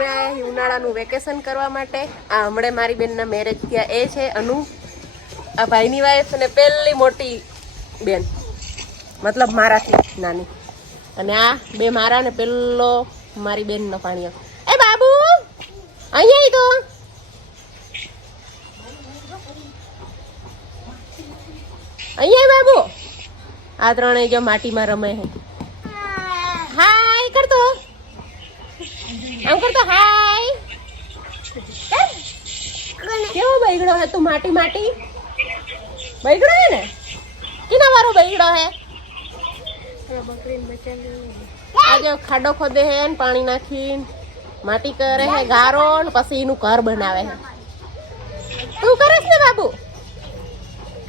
અમે આયા ઉનાળાનું વેકેશન કરવા માટે. આ હમણાં મારી બેનના મેરેજ થયા એ છે અનુ, આ ભાઈની વાઈફ અને પહેલી મોટી બેન, મતલબ મારાથી નાની. અને આ બે મારા ને પેલો મારી બેનનો પાણીઓ. એ બાબુ અહીંયા તો અહીંયા બાબુ. આ ત્રણેય જો માટીમાં રમે છે. હાય કરતો, આમ કરતો હાય. કેવો બૈગડો હે તું? માટી માટી બૈગડો હે ને? કિના વારો બૈગડો હે? આજે ખાડો ખોદે હે ને પાણી નાખીને માટી કરે હે ગારો ને પછી એનું ઘર બનાવે હે. તું કરેસ ને બાબુ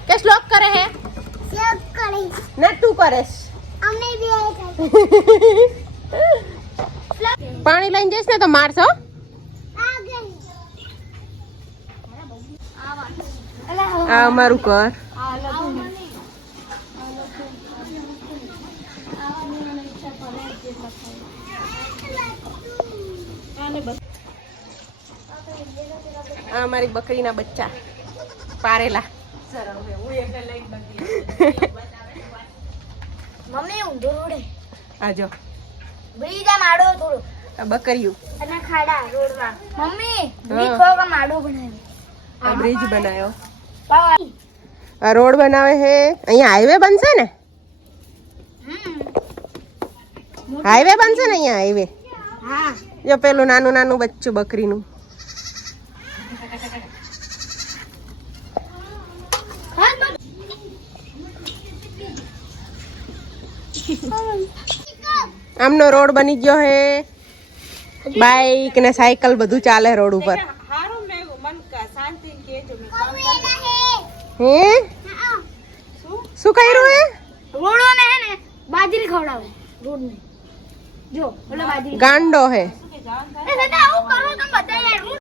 કે શ્લોક કરે હે? શ્લોક કરે ના તું કરેસ? અમે બી પાણી લઈને જઈશ ને તો મારશો. આ અમારું ઘર. આ અમારી બકરીના બચ્ચા પારેલા. મમ્મી ઊંધો રોડે આજો બ્રિજ આ માડો થોડો આ બકરીયું અને ખાડા રોડમાં. મમ્મી બ્રિજ થોડો માડો બનાવ્યો. આ બ્રિજ બનાવ્યો. આ રોડ બનાવે છે. અહીંયા હાઈવે બનશે ને? હાઈવે બનશે ને અહીંયા હાઈવે. હા જો પેલું નાનું નાનું બચ્ચું બકરીનું. આમનો રોડ બની ગયો હે. બાઈક ને સાયકલ બધું ચાલે રોડ ઉપર. હે શું કર્યું હે? રોડો ને હે ને બાજરી ખવડાવે રોડ ને. જો ઓલો બાજરી ગાંડો હે. એ દાદા આવું કરો તો બધા યાર.